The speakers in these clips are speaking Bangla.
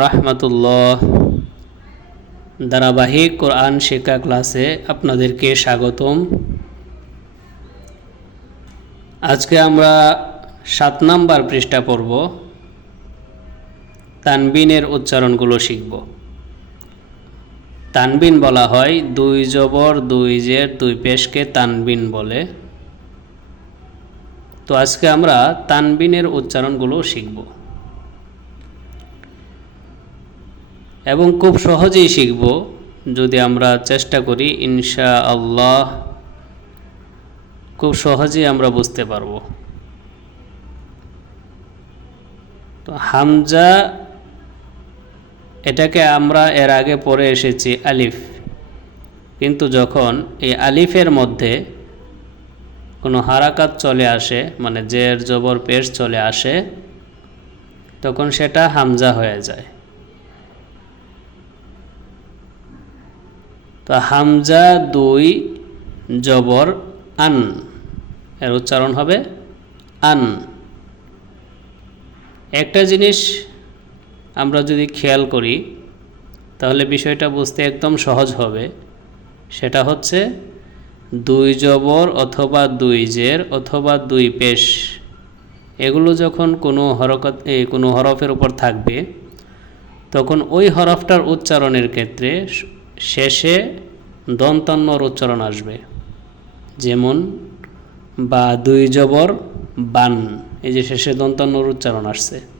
রহমতুল্লাহ ধারাবাহিক কোরআন শিক্ষা ক্লাসে আপনাদেরকে স্বাগতম। আজকে আমরা সাত নাম্বার পৃষ্ঠা পড়ব। তানবিনের উচ্চারণগুলো শিখব। তানবিন বলা হয়, দুই জবর, দুই জের, দুই পেশকে তানবিন বলে। তো আজকে আমরা তানবিনের উচ্চারণগুলো শিখব। এবং খুব সহজেই শিখব, যদি আমরা চেষ্টা করি ইনশা আল্লাহ খুব সহজেই আমরা বুঝতে পারব। তো হামজা এটাকে আমরা এর আগে পড়ে এসেছি আলিফ। কিন্তু যখন এই আলিফের মধ্যে কোনো হারাকাত চলে আসে মানে জের, জবর, পেশ চলে আসে, তখন সেটা হামজা হয়ে যায়। তো হামজা দুই, জবর, আন। এর উচ্চারণ হবে আন। একটা জিনিস আমরা যদি খেয়াল করি, তাহলে বিষয়টা বুঝতে একদম সহজ হবে। সেটা হচ্ছে দুই জবর অথবা দুই জের অথবা দুই পেশ, এগুলো যখন কোনো হরকত কোনো হরফের উপর থাকবে, তখন ওই হরফটার উচ্চারণের ক্ষেত্রে শেষে দন্তান্নর উচ্চারণ আসবে। যেমন, বা দুই জবর বান, এই যে শেষে দন্তান্নর উচ্চারণ আসছে।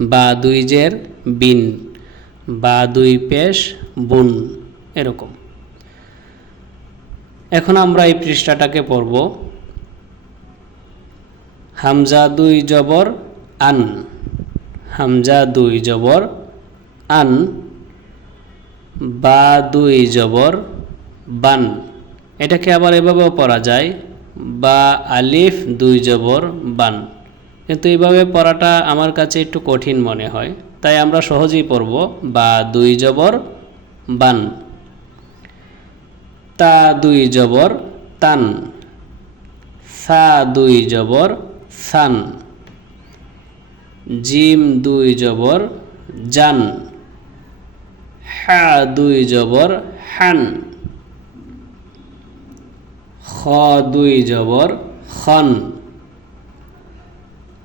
বা দুই জের বিন বা দুই পেশ বুন, এরকম। এখন আমরা এই পৃষ্ঠাটাকে পড়ব। হামজা দুই জবর আন, হামজা দুই জবর আন বা দুই জবর বান। এটাকে আবার এভাবেও পড়া যায়, বা আলিফ দুই জবর বান। কিন্তু এইভাবে পড়াটা আমার কাছে একটু কঠিন মনে হয়। তাই আমরা সহজেই পড়ব, বা দুই জবর, বান। তা দুই জবর, তান। সা দুই জবর, সান। জিম দুই জবর, জান। হা দুই জবর, হান। খ দুই জবর, খন।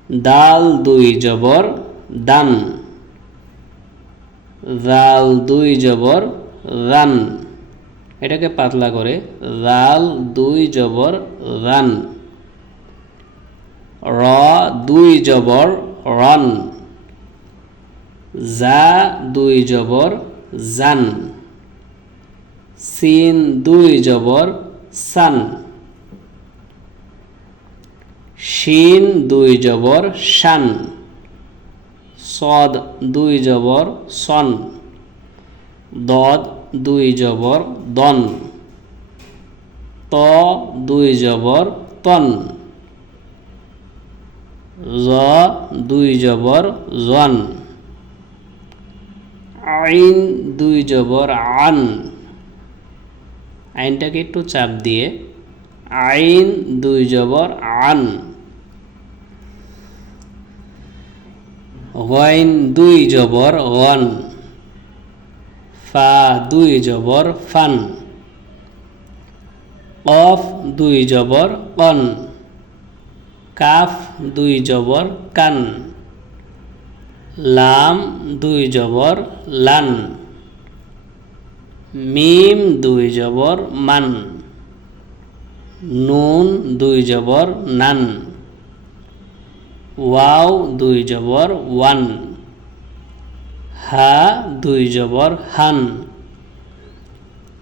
দাল দুই জবর, দান। রাল দুই জবর, রান। এটাকে পাতলা করে, রাল দুই জবর, রান। র দুই জবর, রন। জা দুই জবর, জান। সিন দুই জবর, সান। শিন দুই জবর শান। সদ দুই জবর সন। দদ দুই জবর দন। ত দুই জবর তন। জ দুই জবর জন। আইন দুই জবর আন। আইনটাকে একটু চাপ দিয়ে। আইন দুই জবর আন। গইন দুই জবর গন ফা দুই জবর ফান। অফ দুই জবর কন কাফ দুই জবর কান। লাম দুই জবর লান। মিম দুই জবর মান। নুন দুই জবর নান। ওয়াও দুই জবর ওয়ান। হা দুই জবর হান।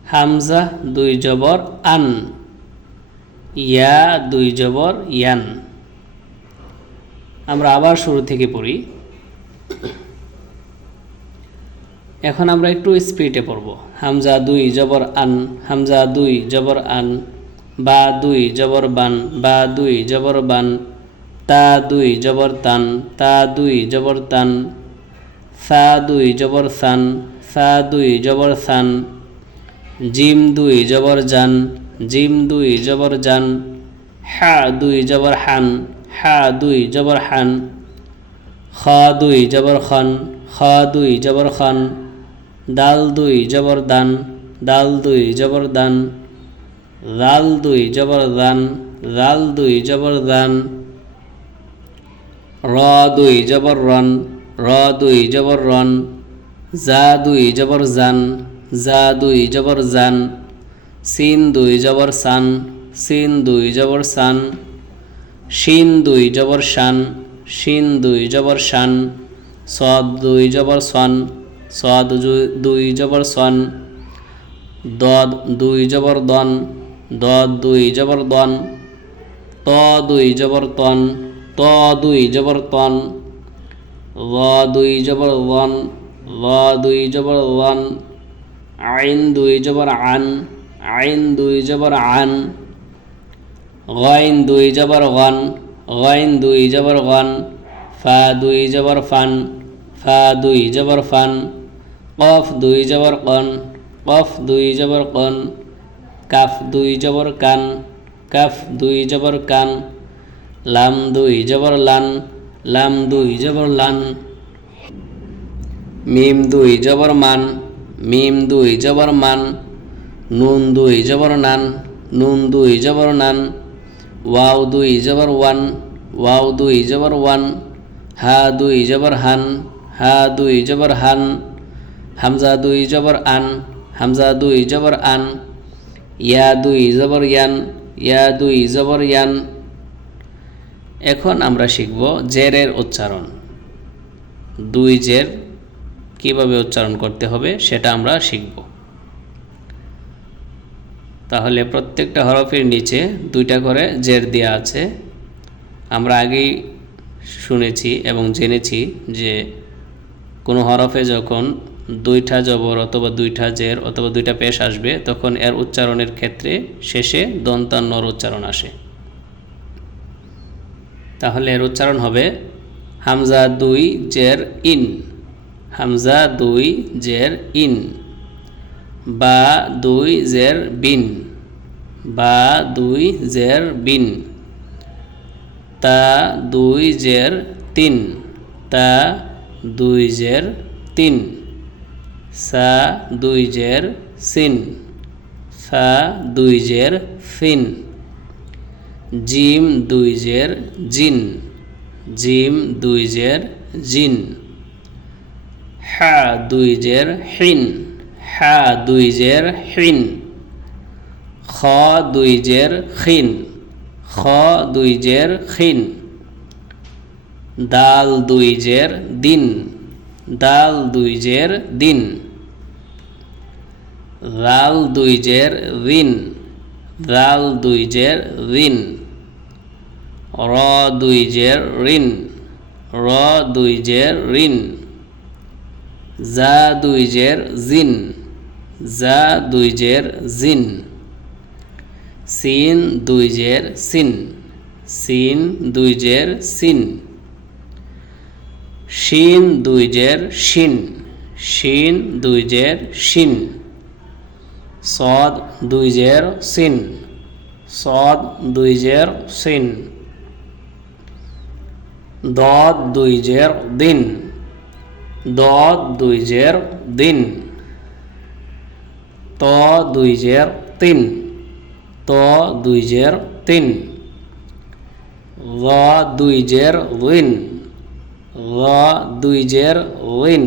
হামজা দুই জবর আন। ইয়া দুই জবর ইয়ান। আমরা আবার শুরু থেকে পড়ি। এখন আমরা একটু স্পিডে পড়ব। হামজা দুই জবর আন, হামজা দুই জবর আন, বা দুই জবর বান, বা দুই জবর বান। তা দুই জবর তান তা দুই জবর তান সা দুই জবর সান সা দুই জবর সান জিম দুই জবর জান জিম দুই জবর জান হা দুই জবর হান হা দুই জবর হান খ দুই জবর খন খ দুই জবর খন দাল দুই জবর দান দাল দুই জবর দান রাল দুই জবর দান রাল দুই জবর দান র দুই জবর রন র দুই জবর রন জা দুই জবর জান জা দুই জবর জান সিন দুই জবর সান সিন দুই জবর সান শিন দুই জবর শান শিন দুই জবর শান সদ দুই জবর সন সদ দুই জবর সন দদ দুই জবর দন দদ দুই জবর দন ত দুই জবর তন ত দুই জবর তন র দুই জবর রন র দুই জবর রন আইন দুই জবর আন আইন দুই জবর আন গইন দুই জবর গন গইন দুই জবর গন ফা দুই জবর ফান ফা দুই জবর ফান কফ দুই জবর কন কফ দুই জবর কন কাফ দুই জবর কান কাফ দুই জবর কান লাম দুই জবর লান লাম দুই জবর লান মিম দুই জবর মান মিম দুই জবর মান নুন দুই জবর নান নুন দুই জবর নান ওয়াও দুই জবর ওয়ান ওয়াও দুই জবর ওয়ান হা দুই জবর হান হা দুই জবর হান হামজা দুই জবর আন হামজা দুই জবর আন ইয়া দুই জবর ইয়ান ইয়া দুই জবর ইয়ান এখন আমরা শিখব জেরের উচ্চারণ। দুই জের কীভাবে উচ্চারণ করতে হবে সেটা আমরা শিখব। তাহলে প্রত্যেকটা হরফের নিচে দুইটা করে জের দেওয়া আছে। আমরা আগেই শুনেছি এবং জেনেছি যে কোনো হরফে যখন দুইটা জবর অথবা দুইটা জের অথবা দুইটা পেশ আসবে, তখন এর উচ্চারণের ক্ষেত্রে শেষে দন্তান্নর উচ্চারণ আসে। তাহলে এর উচ্চারণ হবে হামজা দুই জের ইন। হামজা দুই জের ইন। বা দুই জের বিন। বা দুই জের বিন। তা দুই জের তিন। তা দুই জের তিন। সা দুই জের সিন। সা দুই জের ফিন। জিম দুই জের জিন। জিম দুই জের জিন। হা দুই জের হিন। হা দুই জের হিন। খ দুই জের খিন খ দুই জের খিন দাল দুই জের দিন। দাল দুই জের দিন। রাল দুই জের রিন রাল দুই জের রিন র দুই জের ঋণ র দুই জের ঋণ জা দুই জের জিন জা দুই জের জিন সিন দুই জের সিন সিন দুই জের সিন শিন দুই জের শিন শিন দুই জের শিন সদ দুই জের সিন সদ দুই জের সিন দদ দুই জের দিন। দদ দুই জের দিন। ত দুই জের তিন। ত দুই জের তিন। র দুই জের রিন র দুই জের রিন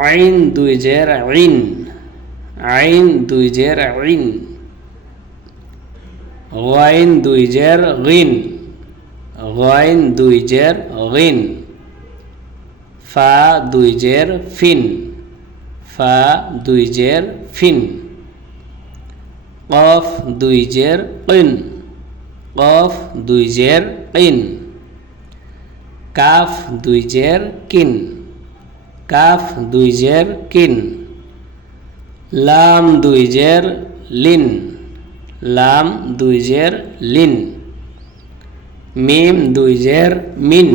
আইন দুই জের আইন। আইন দুই জের আইন। ওয়াইন দুই জের রিন ওয়াইন দুই জের রিন ফা দুই জের ফিন। ফা দুই জের ফিন। কফ দুই জের কিন কফ দুই জের কিন কাফ দুই জের কিন। কাফ দুই জের কিন। লাম দুই জের লিন। লাম দুই জের লিন। মিম দুই জের মিন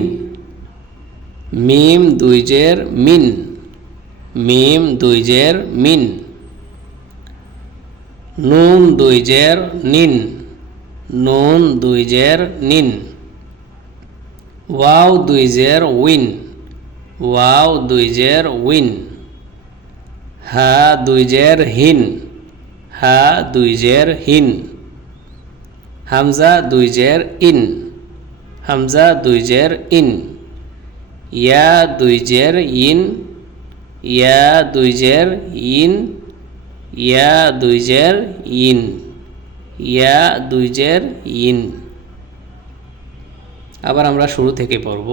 মিম দুই জের মিন মিম দুই জের মিন নুন দুই জের নিন নুন দুই জের নিন ওয়াও দুই জের উইন ওয়াও দুই জের উইন হা দুই জের হিন হা দুই জের হিন হামজা দুই জের ইন হামজা দুই জের ইন ইয়া দুই জের ইন ইয়া দুই জের ইন ইয়া দুই জের ইন ইয়া দুই জের ইন আবার আমরা শুরু থেকে পড়ব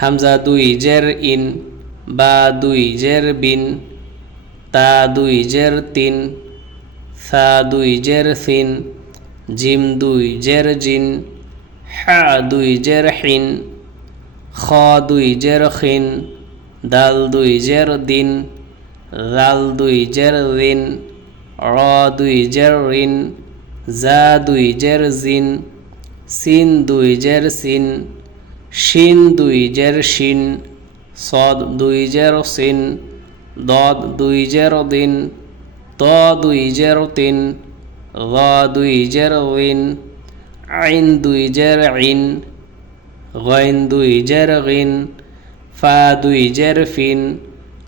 হামজা দুই জের ইন বা দুই জের বিন তা দুই জের তিন সা দুই জের সিন জিম দুই জের জিন হা দুই জের হিন খ দুই জের খিন দাল দুই জের দিন লাল দুই জের রিন র দুই জের রিন জা দুই জের জিন সিন দুই জের সিন শিন দুই জের শিন সদ দুই জের সিন দদ দুই জের দিন ত দুই জের তিন র দুই জের রিন আইন দুই জের ইন গইন দুই জের গিন ফা দুই জের ফিন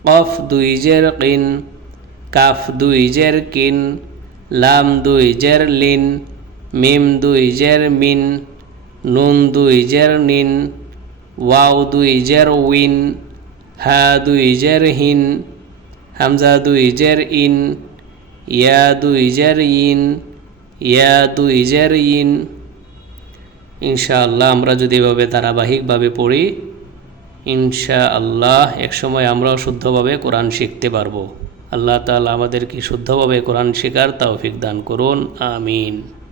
কফ দুই জের কিন কাফ দুই জের কিন লাম দুই জের লিন মিম দুই জের মিন নুন দুই জের নিন ওয়াও দুই জের উইন হা দুই জের হিন হামজা দুই জের ইন ইয়া দুই জের ইন ইয়া দুই জের ইন ইনশাআল্লাহ আমরা যদি এভাবে ধারাবাহিকভাবে পড়ি, ইনশাআল্লাহ একসময় আমরাও শুদ্ধভাবে কোরআন শিখতে পারব। আল্লাহ তালা আমাদেরকে শুদ্ধভাবে কোরআন শেখার তাওফিক দান করুন, আমিন।